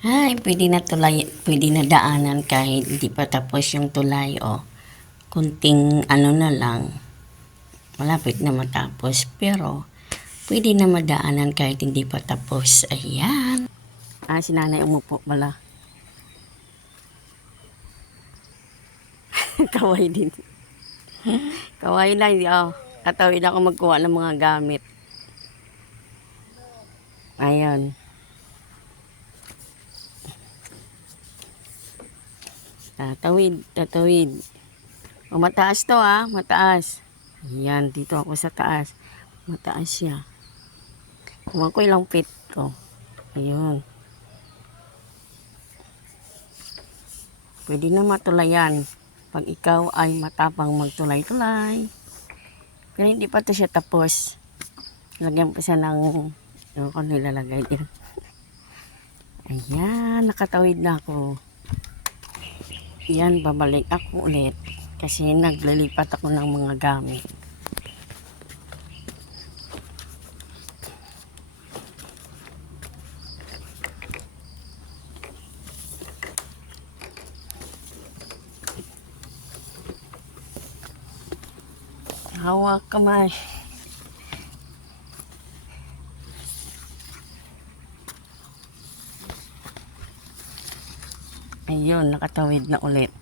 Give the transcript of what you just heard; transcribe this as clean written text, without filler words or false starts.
Ay, pwede na tulay, pwede na daanan kahit hindi pa tapos yung tulay, oh. Kunting ano na lang, malapit na matapos, pero pwede na madaanan kahit hindi pa tapos. Ayan. Ah, si nanay umupo pala. Kaway din. Kaway lang, oh. Tatawid ako magkuha ng mga gamit. Ayan. Tatawid, tatawid. O, mataas to ah, mataas. Ayan, dito ako sa taas. Mataas siya. Kuha ko ilang feet ko. Ayun. Pwede na matulayan. Pag ikaw ay matapang magtulay-tulay. Pero hindi pa to siya tapos. Lagyan pa siya ng, yung kung nilalagay din. Ayan, nakatawid na ako. Yan, babalik ako ulit. Kasi naglilipat ako ng mga gamit. Hawak kamay. Ayun, nakatawid na ulit.